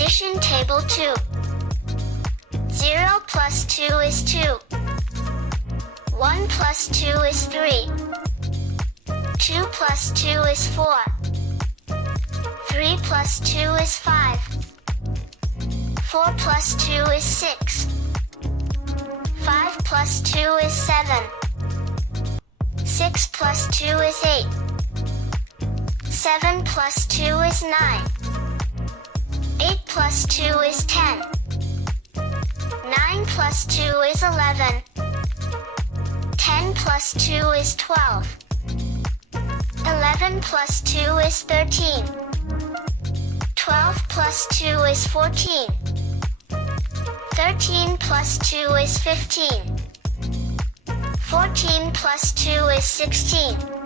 Addition table 2. 0 plus 2 is 2. 1 plus 2 is 3. 2 plus 2 is 4. 3 plus 2 is 5. 4 plus 2 is 6. 5 plus 2 is 7. 6 plus 2 is 8. 7 plus 2 is 9. 8 plus 2 is 10. 9 plus 2 is 11. 10 plus 2 is 12. 11 plus 2 is 13. 12 plus 2 is 14. 13 plus 2 is 15. 14 plus 2 is 16.